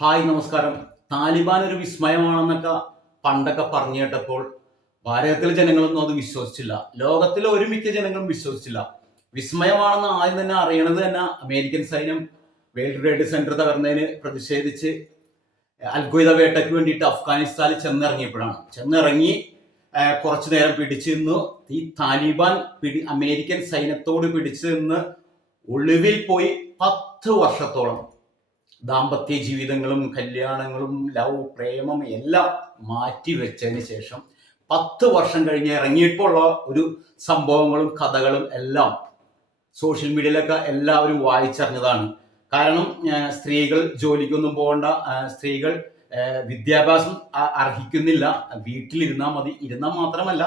Hi നമസ്കാരം. താലിബാൻ ഒരു വിസ്മയമാണെന്നൊക്കെ പണ്ടൊക്കെ പറഞ്ഞു കേട്ടപ്പോൾ ഭാരതത്തിലെ ജനങ്ങളൊന്നും അത് വിശ്വസിച്ചില്ല. ലോകത്തിലെ ഒരുമിക്ക ജനങ്ങളും വിശ്വസിച്ചില്ല. വിസ്മയമാണെന്ന് ആദ്യം തന്നെ അറിയണത് തന്നെ അമേരിക്കൻ സൈന്യം വേൾഡ് ട്രേഡ് സെന്റർ തകർന്നതിന് പ്രതിഷേധിച്ച് അൽഖ്വയ്ദ വേട്ടയ്ക്ക് വേണ്ടിയിട്ട് അഫ്ഗാനിസ്ഥാനിൽ ചെന്നിറങ്ങിയപ്പോഴാണ്. ചെന്നിറങ്ങി കുറച്ചു നേരം പിടിച്ചു നിന്നു. ഈ താലിബാൻ പിടി അമേരിക്കൻ സൈന്യത്തോട് പിടിച്ചു നിന്ന് ഒളിവിൽ പോയി പത്ത് വർഷത്തോളം. ദാമ്പത്യ ജീവിതങ്ങളും കല്യാണങ്ങളും ലവ് പ്രേമം എല്ലാം മാറ്റി വെച്ചതിന് ശേഷം പത്ത് വർഷം കഴിഞ്ഞ് ഇറങ്ങിയപ്പോൾ ഉള്ള ഒരു സംഭവങ്ങളും കഥകളും എല്ലാം സോഷ്യൽ മീഡിയയിലൊക്കെ എല്ലാവരും വായിച്ചറിഞ്ഞതാണ്. കാരണം സ്ത്രീകൾ ജോലിക്കൊന്നും പോകേണ്ട സ്ത്രീകൾ വിദ്യാഭ്യാസം അർഹിക്കുന്നില്ല. വീട്ടിലിരുന്നാൽ മതി. ഇരുന്നാൽ മാത്രമല്ല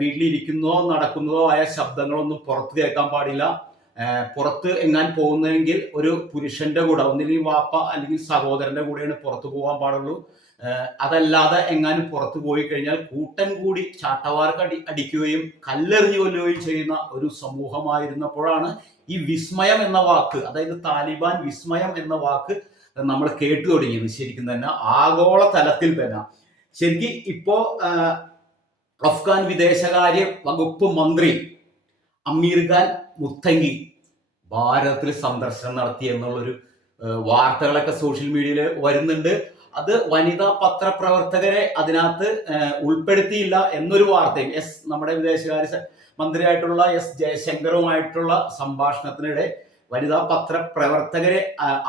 വീട്ടിലിരിക്കുന്നതോ നടക്കുന്നതോ ആയ ശബ്ദങ്ങളൊന്നും പുറത്തു കേൾക്കാൻ പാടില്ല. പുറത്ത് എങ്ങാൻ പോകുന്നതെങ്കിൽ ഒരു പുരുഷന്റെ കൂടെ ഒന്നില്ലെങ്കിൽ വാപ്പ അല്ലെങ്കിൽ സഹോദരന്റെ കൂടെയാണ് പുറത്തു പോകാൻ പാടുള്ളൂ. അതല്ലാതെ എങ്ങാനും പുറത്തു പോയി കഴിഞ്ഞാൽ കൂട്ടൻ കൂടി ചാട്ടവാർക്ക് അടി അടിക്കുകയും കല്ലെറിഞ്ഞു കൊല്ലുകയും ചെയ്യുന്ന ഒരു സമൂഹമായിരുന്നപ്പോഴാണ് ഈ വിസ്മയം എന്ന വാക്ക് അതായത് താലിബാൻ വിസ്മയം എന്ന വാക്ക് നമ്മൾ കേട്ടു തുടങ്ങിയത്. ശരിക്കും തന്നെ ആഗോള തലത്തിൽ തന്നെ. ശരിക്കും ഇപ്പോ അഫ്ഗാൻ വിദേശകാര്യ വകുപ്പ് മന്ത്രി അമീർ ഖാൻ മുത്തങ്കി ഭാരതത്തിൽ സന്ദർശനം നടത്തി എന്നുള്ളൊരു വാർത്തകളൊക്കെ സോഷ്യൽ മീഡിയയിൽ വരുന്നുണ്ട്. അത് വനിതാ പത്രപ്രവർത്തകരെ അതിനകത്ത് ഉൾപ്പെടുത്തിയില്ല എന്നൊരു വാർത്തയും എസ് നമ്മുടെ വിദേശകാര്യ മന്ത്രിയായിട്ടുള്ള എസ് ജയശങ്കറുമായിട്ടുള്ള സംഭാഷണത്തിനിടെ വനിതാ പത്രപ്രവർത്തകരെ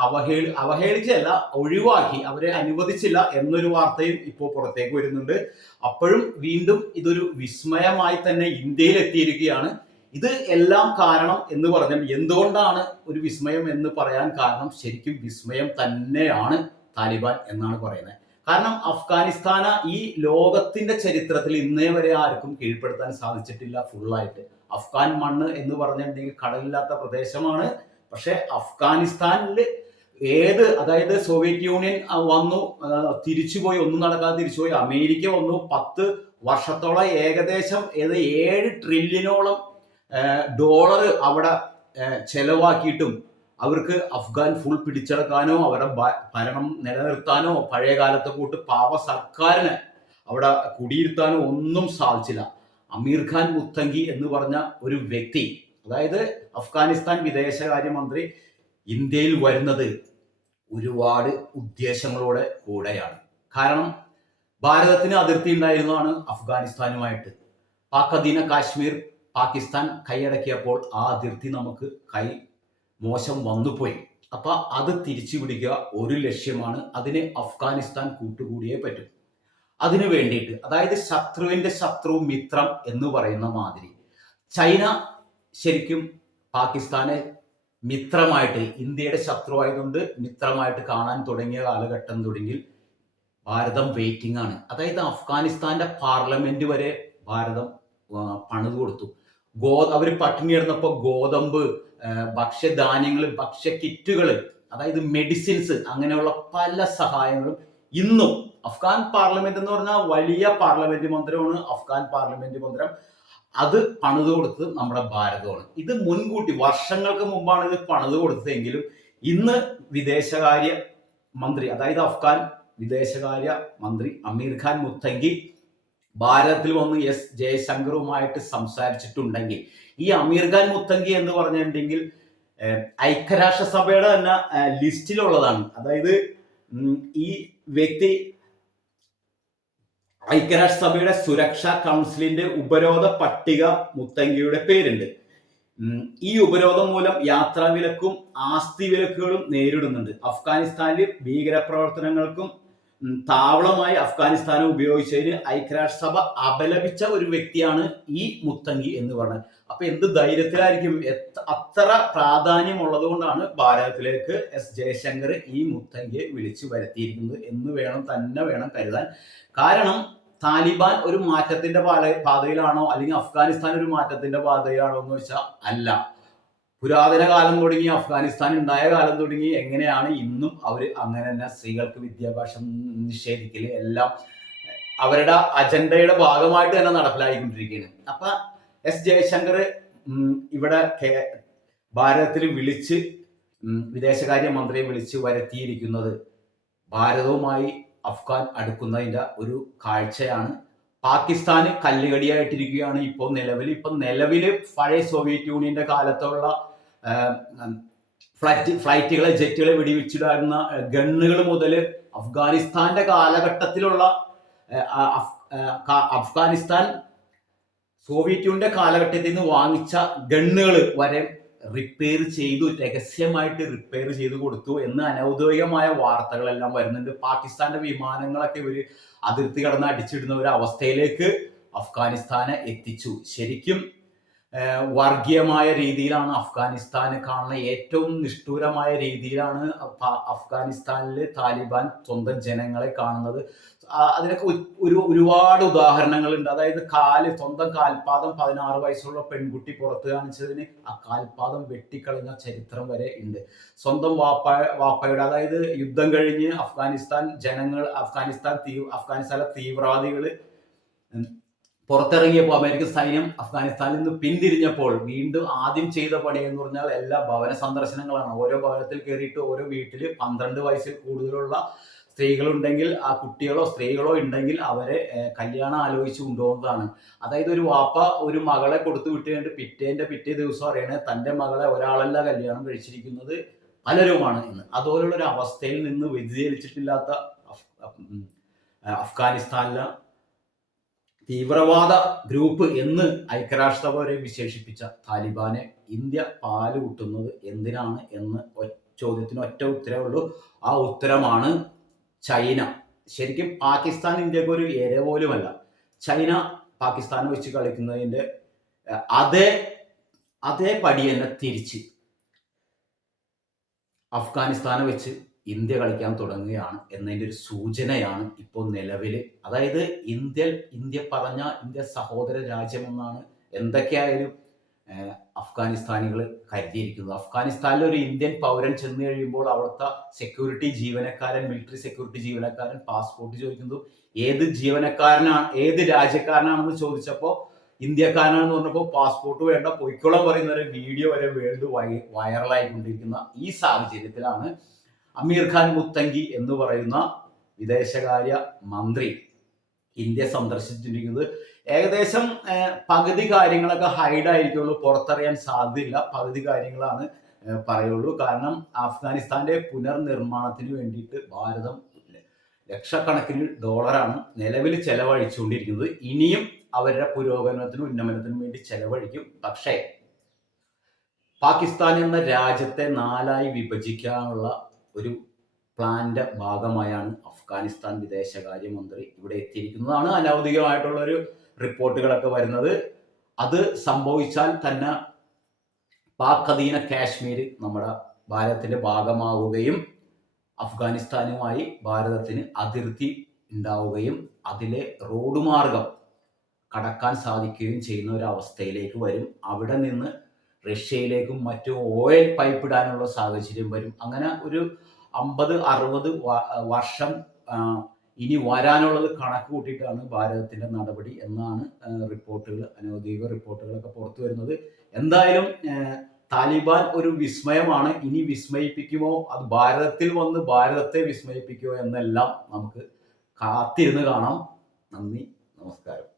അവഹേളി അവഹേളിച്ചല്ല ഒഴിവാക്കി അവരെ അനുവദിച്ചില്ല എന്നൊരു വാർത്തയും ഇപ്പോൾ പുറത്തേക്ക് വരുന്നുണ്ട്. അപ്പോഴും വീണ്ടും ഇതൊരു വിസ്മയമായി തന്നെ ഇന്ത്യയിൽ എത്തിയിരിക്കുകയാണ്. ഇത് എല്ലാം കാരണം എന്ന് പറഞ്ഞാൽ എന്തുകൊണ്ടാണ് ഒരു വിസ്മയം എന്ന് പറയാൻ കാരണം ശരിക്കും വിസ്മയം തന്നെയാണ് താലിബാൻ എന്നാണ് പറയുന്നത്. കാരണം അഫ്ഗാനിസ്ഥാന ഈ ലോകത്തിന്റെ ചരിത്രത്തിൽ ഇന്നേ വരെ ആർക്കും കീഴ്പ്പെടുത്താൻ സാധിച്ചിട്ടില്ല ഫുള്ളായിട്ട് അഫ്ഗാൻ മണ്ണ് എന്ന് പറഞ്ഞിട്ടുണ്ടെങ്കിൽ കടലില്ലാത്ത പ്രദേശമാണ്. പക്ഷെ അഫ്ഗാനിസ്ഥാനിൽ ഏത് അതായത് സോവിയറ്റ് യൂണിയൻ വന്നു തിരിച്ചുപോയി ഒന്നും നടക്കാതെ തിരിച്ചുപോയി. അമേരിക്ക വന്നു പത്ത് വർഷത്തോളം ഏകദേശം ഏത് ഏഴ് ട്രില്യനോളം ഡോളർ അവിടെ ചെലവാക്കിയിട്ടും അവർക്ക് അഫ്ഗാൻ ഫുൾ പിടിച്ചെടുക്കാനോ അവരുടെ ഭരണം നിലനിർത്താനോ പഴയ കാലത്തെ കൂട്ട് പാവ സർക്കാരിന് അവിടെ കുടിയിരുത്താനോ ഒന്നും സാധിച്ചില്ല. അമീർ ഖാൻ മുത്തങ്കി എന്ന് പറഞ്ഞ ഒരു വ്യക്തി അതായത് അഫ്ഗാനിസ്ഥാൻ വിദേശകാര്യമന്ത്രി ഇന്ത്യയിൽ വരുന്നത് ഒരുപാട് ഉദ്ദേശങ്ങളോടെ കൂടെയാണ്. കാരണം ഭാരതത്തിന് അതിർത്തി ഉണ്ടായിരുന്നതാണ് അഫ്ഗാനിസ്ഥാനുമായിട്ട്. പാക് അധീന കാശ്മീർ പാകിസ്ഥാൻ കൈയടക്കിയപ്പോൾ ആ അതിർത്തി നമുക്ക് കൈ മോശം വന്നുപോയി. അപ്പൊ അത് തിരിച്ചു പിടിക്കുക ഒരു ലക്ഷ്യമാണ്. അതിന് അഫ്ഗാനിസ്ഥാൻ കൂട്ടുകൂടിയേ പറ്റും. അതിനു വേണ്ടിയിട്ട് അതായത് ശത്രുവിന്റെ ശത്രു മിത്രം എന്ന് പറയുന്ന മാതിരി ചൈന ശരിക്കും പാകിസ്ഥാനെ മിത്രമായിട്ട് ഇന്ത്യയുടെ ശത്രുവായതുകൊണ്ട് മിത്രമായിട്ട് കാണാൻ തുടങ്ങിയ കാലഘട്ടം തുടങ്ങി ഭാരതം വെയിറ്റിംഗ് ആണ്. അതായത് അഫ്ഗാനിസ്ഥാന്റെ പാർലമെന്റ് വരെ ഭാരതം പണിത് കൊടുത്തു. ഗോ അവർ പട്ടിണി കിടന്നപ്പോൾ ഗോതമ്പ് ഭക്ഷ്യധാന്യങ്ങൾ ഭക്ഷ്യ കിറ്റുകൾ അതായത് മെഡിസിൻസ് അങ്ങനെയുള്ള പല സഹായങ്ങളും ഇന്നും അഫ്ഗാൻ പാർലമെന്റ് എന്ന് പറഞ്ഞാൽ വലിയ പാർലമെന്റ് മന്ദിരമാണ് അഫ്ഗാൻ പാർലമെന്റ് മന്ദിരം. അത് പണിത് കൊടുത്തത് നമ്മുടെ ഭാരതമാണ്. ഇത് മുൻകൂട്ടി വർഷങ്ങൾക്ക് മുമ്പാണ് ഇത് പണിത് കൊടുത്തതെങ്കിലും ഇന്ന് വിദേശകാര്യ മന്ത്രി അതായത് അഫ്ഗാൻ വിദേശകാര്യ മന്ത്രി അമീർ ഖാൻ മുത്തങ്കി ഭാരതത്തിൽ വന്ന് എസ് ജയശങ്കറുമായിട്ട് സംസാരിച്ചിട്ടുണ്ടെങ്കിൽ ഈ അമീർ ഖാൻ മുത്തങ്കി എന്ന് പറഞ്ഞിട്ടുണ്ടെങ്കിൽ ഐക്യരാഷ്ട്രസഭയുടെ തന്നെ ലിസ്റ്റിലുള്ളതാണ്. അതായത് ഈ വ്യക്തി ഐക്യരാഷ്ട്രസഭയുടെ സുരക്ഷാ കൗൺസിലിന്റെ ഉപരോധ പട്ടിക മുത്തങ്കിയുടെ പേരുണ്ട്. ഈ ഉപരോധം മൂലം യാത്രാ വിലക്കും ആസ്തി വിലക്കുകളും നേരിടുന്നുണ്ട്. അഫ്ഗാനിസ്ഥാനിൽ ഭീകരപ്രവർത്തനങ്ങൾക്കും താവളമായി അഫ്ഗാനിസ്ഥാനെ ഉപയോഗിച്ചതിന് ഐക്യരാഷ്ട്രസഭ അപലപിച്ച ഒരു വ്യക്തിയാണ് ഈ മുത്തങ്കി എന്ന് പറയുന്നത് അപ്പൊ എന്ത് ധൈര്യത്തിലായിരിക്കും? അത്ര പ്രാധാന്യമുള്ളത് കൊണ്ടാണ് ഭാരതത്തിലേക്ക് എസ് ജയശങ്കർ ഈ മുത്തങ്കിയെ വിളിച്ചു വരുത്തിയിരിക്കുന്നത് എന്ന് വേണം തന്നെ വേണം കരുതാൻ. കാരണം താലിബാൻ ഒരു മാറ്റത്തിന്റെ പാതയിലാണോ അല്ലെങ്കിൽ അഫ്ഗാനിസ്ഥാൻ ഒരു മാറ്റത്തിന്റെ പാതയിലാണോ എന്ന് വെച്ചാൽ അല്ല. പുരാതന കാലം തുടങ്ങി അഫ്ഗാനിസ്ഥാൻ ഉണ്ടായ കാലം തുടങ്ങി എങ്ങനെയാണ് ഇന്നും അവർ അങ്ങനെ തന്നെ സ്ത്രീകൾക്ക് വിദ്യാഭ്യാസം നിഷേധിക്കൽ എല്ലാം അവരുടെ അജണ്ടയുടെ ഭാഗമായിട്ട് തന്നെ നടപ്പിലായിക്കൊണ്ടിരിക്കുകയാണ് അപ്പൊ എസ് ജയശങ്കർ ഇവിടെ ഭാരതത്തിൽ വിളിച്ച് വിദേശകാര്യ മന്ത്രിയെ വിളിച്ച് വരുത്തിയിരിക്കുന്നത് ഭാരതവുമായി അഫ്ഗാൻ അടുക്കുന്നതിന്റെ ഒരു കാഴ്ചയാണ്. പാകിസ്ഥാന് കല്ലുകടിയായിട്ടിരിക്കുകയാണ് ഇപ്പോൾ നിലവിൽ. ഇപ്പം നിലവിൽ പഴയ സോവിയറ്റ് യൂണിയന്റെ കാലത്തുള്ള ഫ്ലൈറ്റ് ഫ്ലൈറ്റുകളെ ജെറ്റുകളെ വെടിവെച്ചിടാകുന്ന ഗണ്ണുകൾ മുതൽ അഫ്ഗാനിസ്ഥാന്റെ കാലഘട്ടത്തിലുള്ള അഫ്ഗാനിസ്ഥാൻ സോവിയറ്റ് യൂണിയന്റെ കാലഘട്ടത്തിൽ നിന്ന് വാങ്ങിച്ച ഗണ്ണുകൾ വരെ റിപ്പയർ ചെയ്തു രഹസ്യമായിട്ട് റിപ്പയർ ചെയ്ത് കൊടുത്തു എന്ന് അനൗദ്യോഗികമായ വാർത്തകളെല്ലാം വരുന്നുണ്ട്. പാകിസ്ഥാന്റെ വിമാനങ്ങളൊക്കെ ഇവർ അതിർത്തി കടന്ന് അടിച്ചിടുന്ന ഒരു അവസ്ഥയിലേക്ക് അഫ്ഗാനിസ്ഥാനെ എത്തിച്ചു. ശരിക്കും വർഗീയമായ രീതിയിലാണ് അഫ്ഗാനിസ്ഥാന് കാണുന്ന ഏറ്റവും നിഷ്ഠൂരമായ രീതിയിലാണ് അഫ്ഗാനിസ്ഥാനിൽ താലിബാൻ സ്വന്തം ജനങ്ങളെ കാണുന്നത്. അതിനൊക്കെ ഒരു ഒരുപാട് ഉദാഹരണങ്ങളുണ്ട്. അതായത് കാൽ സ്വന്തം കാൽപാദം പതിനാറ് വയസ്സുള്ള പെൺകുട്ടി പുറത്തു കാണിച്ചതിന് ആ കാൽപാദം വെട്ടിക്കളഞ്ഞ ചരിത്രം വരെ ഉണ്ട്. സ്വന്തം വാപ്പ വാപ്പയുടെ അതായത് യുദ്ധം കഴിഞ്ഞ് അഫ്ഗാനിസ്ഥാൻ ജനങ്ങൾ അഫ്ഗാനിസ്ഥാൻ തീ അഫ്ഗാനിസ്ഥാനിലെ തീവ്രവാദികൾ പുറത്തിറങ്ങിയപ്പോൾ അമേരിക്കൻ സൈന്യം അഫ്ഗാനിസ്ഥാനിൽ നിന്ന് പിന്തിരിഞ്ഞപ്പോൾ വീണ്ടും ആദ്യം ചെയ്ത പണി എന്ന് പറഞ്ഞാൽ എല്ലാ ഭവന സന്ദർശനങ്ങളാണ്. ഓരോ ഭവനത്തിൽ കയറിയിട്ട് ഓരോ വീട്ടിൽ പന്ത്രണ്ട് വയസ്സിൽ കൂടുതലുള്ള സ്ത്രീകളുണ്ടെങ്കിൽ ആ കുട്ടികളോ സ്ത്രീകളോ ഉണ്ടെങ്കിൽ അവരെ കല്യാണം ആലോചിച്ച് കൊണ്ടുപോകുന്നതാണ്. അതായത് ഒരു വാപ്പ ഒരു മകളെ കൊടുത്തു വിട്ടുകൊണ്ട് പിറ്റേന്റെ പിറ്റേ ദിവസം അറിയണേ തന്റെ മകളെ ഒരാളല്ല കല്യാണം കഴിച്ചിരിക്കുന്നത് പലരുമാണ് എന്ന്. അതുപോലുള്ള ഒരു അവസ്ഥയിൽ നിന്ന് വ്യതിചലിച്ചിട്ടില്ലാത്ത അഫ്- അഫ്ഗാനിസ്ഥാനിലെ തീവ്രവാദ ഗ്രൂപ്പ് എന്ന് ഐക്യരാഷ്ട്രസഭ വരെ വിശേഷിപ്പിച്ച താലിബാനെ ഇന്ത്യ പാൽ കൂട്ടുന്നത് എന്തിനാണ് എന്ന് ചോദ്യത്തിന് ഒറ്റ ഉത്തരവേ ഉള്ളൂ. ആ ഉത്തരമാണ് ചൈന. ശരിക്കും പാകിസ്ഥാൻ ഇന്ത്യയ്ക്ക് ഒരു ഇര പോലുമല്ല. ചൈന പാകിസ്ഥാനെ വെച്ച് കളിക്കുന്നതിന്റെ അതേ അതേ പടി തന്നെ തിരിച്ച്. അഫ്ഗാനിസ്ഥാനെ വെച്ച് ഇന്ത്യ കളിക്കാൻ തുടങ്ങുകയാണ് എന്നതിന്റെ ഒരു സൂചനയാണ് ഇപ്പോൾ നിലവിൽ. അതായത് ഇന്ത്യ ഇന്ത്യ പറഞ്ഞ ഇന്ത്യ സഹോദര രാജ്യമെന്നാണ് എന്തൊക്കെയായാലും അഫ്ഗാനിസ്ഥാനികൾ കരുതിയിരിക്കുന്നത്. അഫ്ഗാനിസ്ഥാനിൽ ഒരു ഇന്ത്യൻ പൗരൻ ചെന്ന് കഴിയുമ്പോൾ അവിടുത്തെ സെക്യൂരിറ്റി ജീവനക്കാരൻ മിലിറ്ററി സെക്യൂരിറ്റി ജീവനക്കാരൻ പാസ്പോർട്ട് ചോദിക്കുന്നു. ഏത് ജീവനക്കാരനാണ് ഏത് രാജ്യക്കാരനാണെന്ന് ചോദിച്ചപ്പോൾ ഇന്ത്യക്കാരനാണെന്ന് പറഞ്ഞപ്പോൾ പാസ്പോർട്ട് വേണ്ട പൊയ്ക്കോളം പറയുന്ന ഒരു വീഡിയോ വരെ വേൾഡ് വൈ വൈറലായിക്കൊണ്ടിരിക്കുന്ന ഈ സാഹചര്യത്തിലാണ് അമീർ ഖാൻ മുത്തങ്കി എന്ന് പറയുന്ന വിദേശകാര്യ മന്ത്രി ഇന്ത്യ സന്ദർശിച്ചിരിക്കുന്നത്. ഏകദേശം പകുതി കാര്യങ്ങളൊക്കെ ഹൈഡ് ആയിരിക്കുള്ളൂ. പുറത്തറിയാൻ സാധ്യതയില്ല. പകുതി കാര്യങ്ങളാണ് പറയുള്ളൂ. കാരണം അഫ്ഗാനിസ്ഥാന്റെ പുനർനിർമ്മാണത്തിന് വേണ്ടിയിട്ട് ഭാരതം ലക്ഷക്കണക്കിന് ഡോളറാണ് നിലവിൽ ചെലവഴിച്ചുകൊണ്ടിരിക്കുന്നത്. ഇനിയും അവരുടെ പുരോഗമനത്തിനും ഉന്നമനത്തിനും വേണ്ടി ചെലവഴിക്കും. പക്ഷേ പാകിസ്ഥാൻ എന്ന രാജ്യത്തെ നാലായി വിഭജിക്കാനുള്ള ഒരു പ്ലാന്റെ ഭാഗമായാണ് അഫ്ഗാനിസ്ഥാൻ വിദേശകാര്യമന്ത്രി ഇവിടെ എത്തിയിരിക്കുന്നതാണ് അനൗദ്യോഗികമായിട്ടുള്ള ഒരു റിപ്പോർട്ടുകളൊക്കെ വരുന്നത്. അത് സംഭവിച്ചാൽ തന്നെ പാക് അധീന കാശ്മീർ നമ്മുടെ ഭാരതത്തിന്റെ ഭാഗമാവുകയും അഫ്ഗാനിസ്ഥാനുമായി ഭാരതത്തിന് അതിർത്തി ഉണ്ടാവുകയും അതിലെ റോഡ് മാർഗം കടക്കാൻ സാധിക്കുകയും ചെയ്യുന്ന ഒരു അവസ്ഥയിലേക്ക് വരും. അവിടെ നിന്ന് റഷ്യയിലേക്കും മറ്റും ഓയിൽ പൈപ്പ് ഇടാനുള്ള സാഹചര്യം വരും. അങ്ങനെ ഒരു അമ്പത് അറുപത് വർഷം ഇനി വരാനുള്ളത് കണക്ക് കൂട്ടിയിട്ടാണ് ഭാരതത്തിന്റെ നടപടി എന്നാണ് റിപ്പോർട്ടുകൾ അനൗദ്യോഗിക റിപ്പോർട്ടുകളൊക്കെ പുറത്തു വരുന്നത്. എന്തായാലും താലിബാൻ ഒരു വിസ്മയമാണ്. ഇനി വിസ്മയിപ്പിക്കുമോ? അത് ഭാരതത്തിൽ വന്ന് ഭാരതത്തെ വിസ്മയിപ്പിക്കുമോ എന്നെല്ലാം നമുക്ക് കാത്തിരുന്ന് കാണാം. നന്ദി നമസ്കാരം.